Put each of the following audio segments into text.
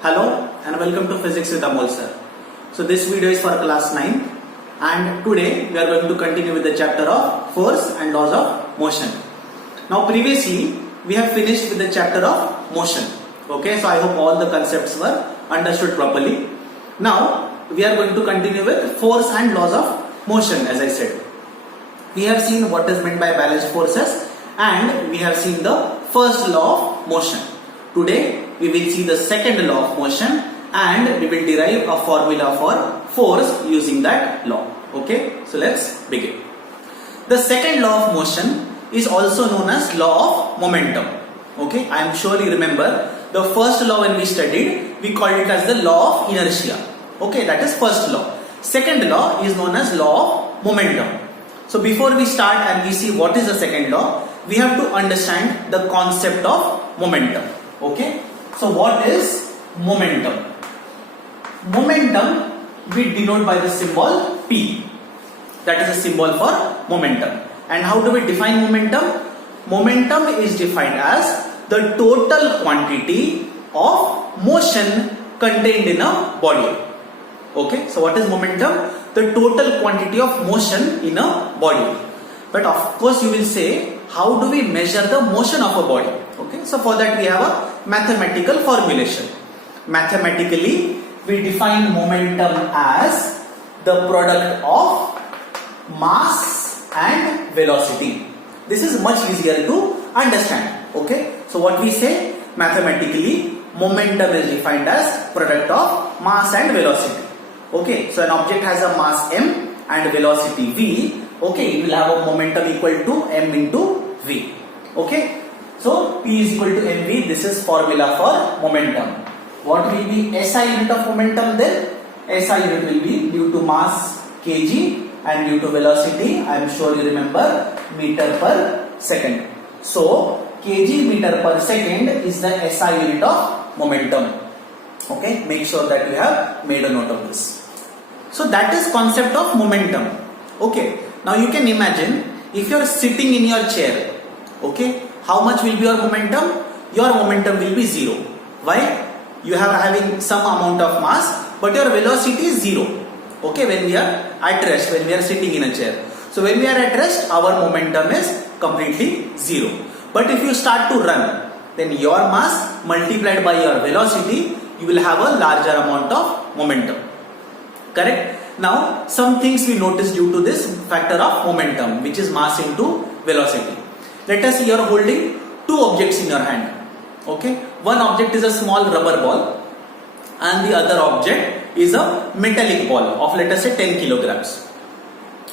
Hello and welcome to Physics with Amol sir. So this video is for class 9 and today we are going to continue with the chapter of force and laws of motion. Now previously we have finished with the chapter of motion. Okay, so I hope all the concepts were understood properly. Now we are going to continue with force and laws of motion. As I said, we have seen what is meant by balanced forces and we have seen the first law of motion. Today we will see the second law of motion and we will derive a formula for force using that law. Okay, so let's begin. The second law of motion is also known as law of momentum. Okay, I am sure you remember the first law when we studied, we called it as the law of inertia. Okay, that is first law. Second law is known as law of momentum. So before we start and we see what is the second law, we have to understand the concept of momentum. Okay, so what is momentum? Momentum we denote by the symbol P. That is a symbol for momentum. And how do we define momentum? Momentum is defined as the total quantity of motion contained in a body. Okay, so what is momentum? The total quantity of motion in a body. But of course you will say, how do we measure the motion of a body? Okay, so for that we have a mathematical formulation. Mathematically, we define momentum as the product of mass and velocity. This is much easier to understand. Okay, so what we say, mathematically, momentum is defined as product of mass and velocity. Okay, so an object has a mass m and velocity v. Okay, it will have a momentum equal to m into v. Okay, so P is equal to mv. This is formula for momentum. What will be SI unit of momentum then? SI unit will be due to mass kg and due to velocity, I am sure you remember, meter per second. So kg meter per second is the SI unit of momentum. Okay, make sure that you have made a note of this. So that is concept of momentum. Okay, now you can imagine if you are sitting in your chair. Okay, how much will be your momentum? Your momentum will be 0. Why? You are having some amount of mass, but your velocity is 0. Okay, when we are at rest, when we are sitting in a chair. So when we are at rest, our momentum is completely 0. But if you start to run, then your mass multiplied by your velocity, you will have a larger amount of momentum. Correct? Now, some things we notice due to this factor of momentum, which is mass into velocity. Let us say you are holding two objects in your hand. Okay, one object is a small rubber ball and the other object is a metallic ball of, let us say, 10 kilograms.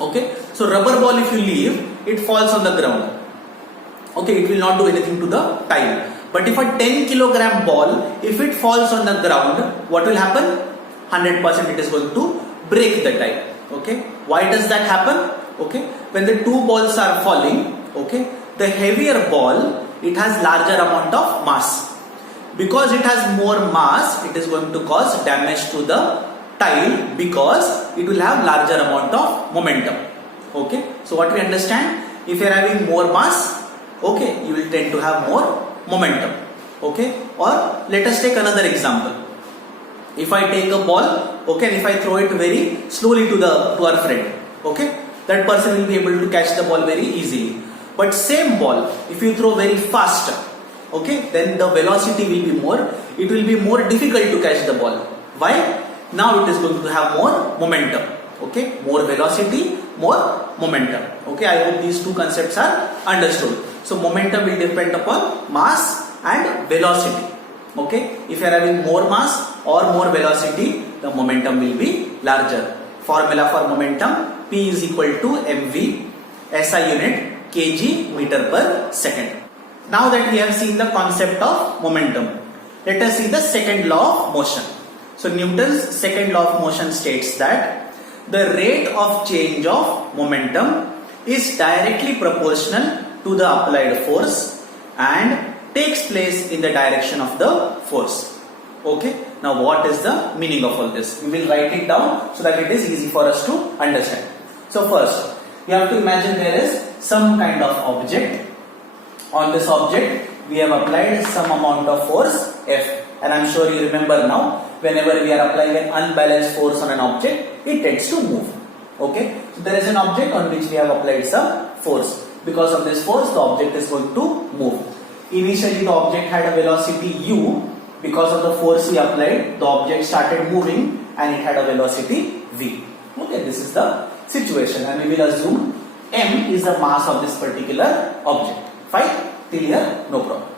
Okay, so rubber ball, if you leave, it falls on the ground. Okay, it will not do anything to the tile. But if a 10 kilogram ball, if it falls on the ground, what will happen? 100% it is going to break the tile. Okay, why does that happen? Okay, when the two balls are falling, okay, the heavier ball, it has larger amount of mass. Because it has more mass, it is going to cause damage to the tile because it will have larger amount of momentum. Okay, so what we understand, if you are having more mass, okay, you will tend to have more momentum. Okay, or let us take another example. If I take a ball, okay, and if I throw it very slowly to our friend, okay, that person will be able to catch the ball very easily. But same ball, if you throw very fast, okay, then the velocity will be more. It will be more difficult to catch the ball. Why? Now it is going to have more momentum. Okay, more velocity, more momentum. Okay, I hope these two concepts are understood. So momentum will depend upon mass and velocity. Okay, if you are having more mass or more velocity, the momentum will be larger. Formula for momentum, P is equal to mv, SI unit, kg meter per second. Now that we have seen the concept of momentum, let us see the second law of motion. So Newton's second law of motion states that the rate of change of momentum is directly proportional to the applied force and takes place in the direction of the force. Okay, now what is the meaning of all this? We will write it down so that it is easy for us to understand. So first, you have to imagine there is some kind of object On this object, we have applied some amount of force F, and I'm sure you remember now, whenever we are applying an unbalanced force on an object, it tends to move. Okay, so there is an object on which we have applied some force. Because of this force, the object is going to move. Initially, the object had a velocity u. Because of the force we applied, the object started moving and it had a velocity v. Okay, this is the situation, and we will assume m is the mass of this particular object. Fine? Till here, no problem.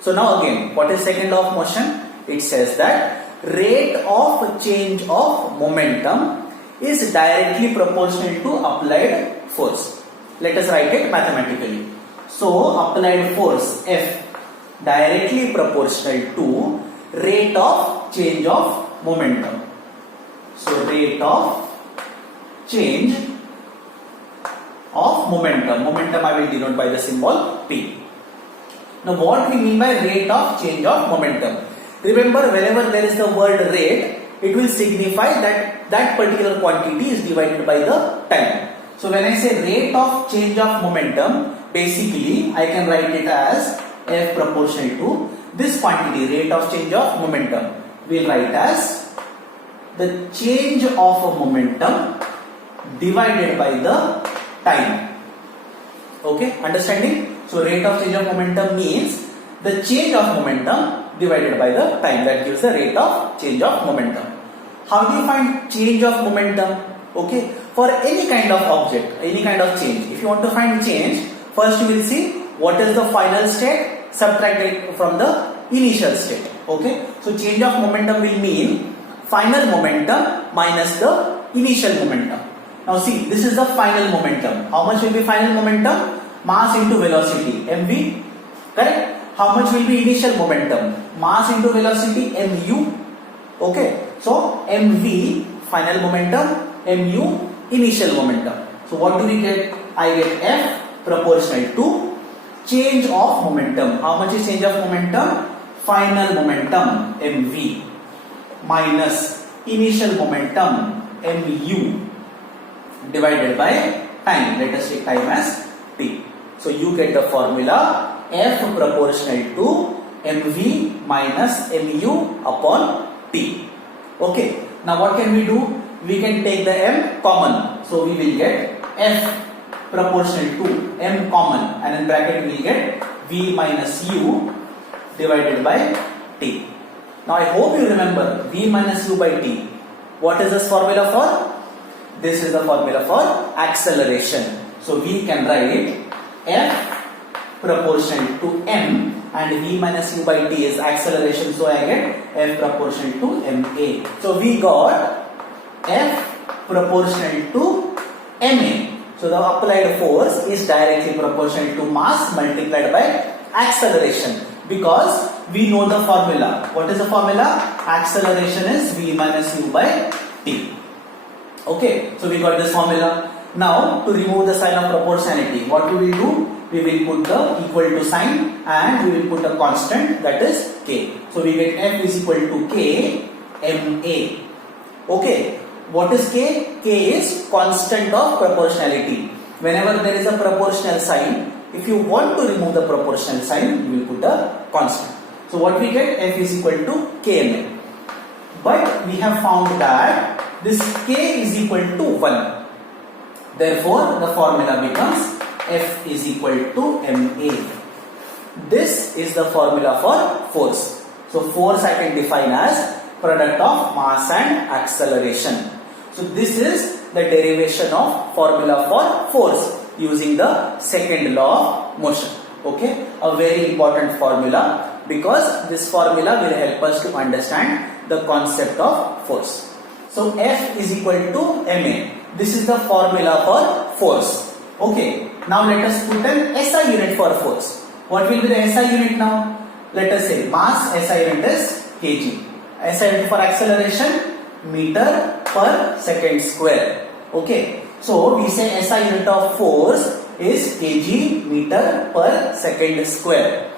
So now again, what is second law of motion? It says that rate of change of momentum is directly proportional to applied force. Let us write it mathematically. So applied force F directly proportional to rate of change of momentum. So rate of change of momentum. Momentum I will denote by the symbol P. Now what we mean by rate of change of momentum? Remember, whenever there is the word rate, it will signify that that particular quantity is divided by the time. So when I say rate of change of momentum, basically I can write it as F proportional to this quantity, rate of change of momentum. We'll write as the change of a momentum divided by the time. Okay, understanding? So rate of change of momentum means the change of momentum divided by the time. That gives the rate of change of momentum. How do you find change of momentum? Okay, for any kind of object, any kind of change, if you want to find change, first you will see what is the final state, subtract it from the initial state. Okay, so change of momentum will mean final momentum minus the initial momentum. Now see, this is the final momentum. How much will be final momentum? Mass into velocity, mv, correct? How much will be initial momentum? Mass into velocity, mu. Okay, so mv final momentum, mu initial momentum. So what do we get? I get F proportional to change of momentum. How much is change of momentum? Final momentum, mv, minus initial momentum, mu, divided by time. Let us take time as t. So you get the formula F proportional to mv minus mu upon t. Okay, now what can we do? We can take the m common. So we will get F proportional to m common, and in bracket we will get v minus u divided by t. Now I hope you remember v minus u by t. What is this formula for? This is the formula for acceleration. So we can write F proportional to m, and v minus u by t is acceleration. So I get F proportional to ma. So we got F proportional to ma. So the applied force is directly proportional to mass multiplied by acceleration, because we know the formula. What is the formula? Acceleration is v minus u by t. Okay, so we got this formula. Now to remove the sign of proportionality, what we will do? We will put the equal to sign and we will put a constant, that is k. So we get F is equal to k ma. Okay, what is k? K is constant of proportionality. Whenever there is a proportional sign, if you want to remove the proportional sign, you will put a constant. So what we get? F is equal to kma. But we have found that this k is equal to 1. Therefore, the formula becomes F is equal to ma. This is the formula for force. So force I can define as product of mass and acceleration. So this is the derivation of formula for force using the second law of motion. Okay, a very important formula, because this formula will help us to understand the concept of force. So F is equal to ma. This is the formula for force. Okay, now let us put an SI unit for force. What will be the SI unit now? Let us say mass SI unit is kg. SI unit for acceleration, meter per second square. Okay, so we say SI unit of force is kg meter per second square.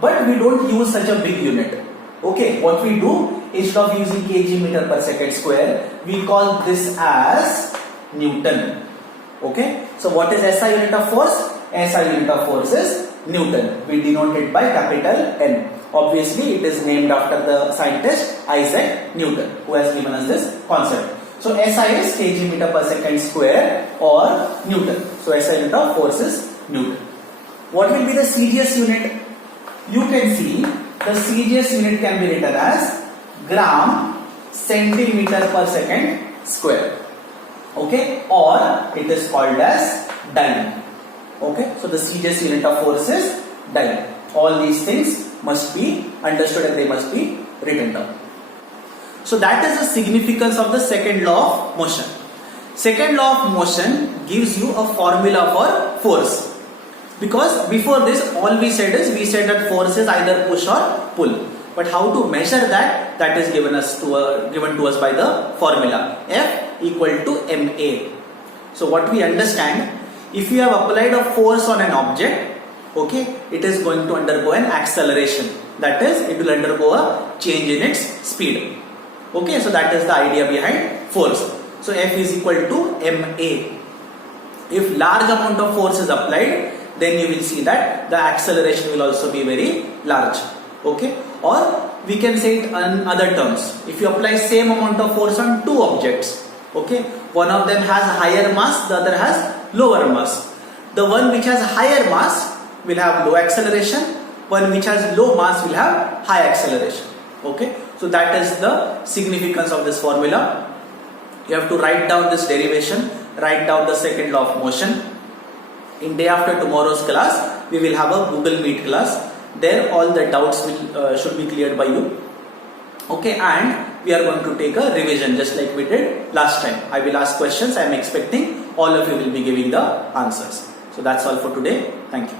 But we don't use such a big unit. Okay, what we do, instead of using kg meter per second square, we call this as Newton. Okay, so what is SI unit of force? SI unit of force is Newton. We denote it by capital N. Obviously, it is named after the scientist Isaac Newton, who has given us this concept. So SI is kg meter per second square or Newton. So SI unit of force is Newton. What will be the CGS unit? You can see the CGS unit can be written as gram centimeter per second square. Okay, or it is called as dyne. Okay, so the CGS unit of force is dyne. All these things must be understood and they must be written down. So that is the significance of the second law of motion. Second law of motion gives you a formula for force. Because before this, all we said that force is either push or pull. But how to measure that? That is given to us by the formula F equal to ma. So what we understand, if you have applied a force on an object, okay, it is going to undergo an acceleration. That is, it will undergo a change in its speed. Okay, so that is the idea behind force. So F is equal to ma. If large amount of force is applied, then you will see that the acceleration will also be very large. Okay, or we can say it in other terms. If you apply same amount of force on two objects, okay, one of them has higher mass, the other has lower mass. The one which has higher mass will have low acceleration, one which has low mass will have high acceleration. Okay, so that is the significance of this formula. You have to write down this derivation, write down the second law of motion. In day after tomorrow's class, we will have a Google Meet class. There all the doubts should be cleared by you. Okay, and we are going to take a revision just like we did last time. I will ask questions. I am expecting all of you will be giving the answers. So that's all for today. Thank you.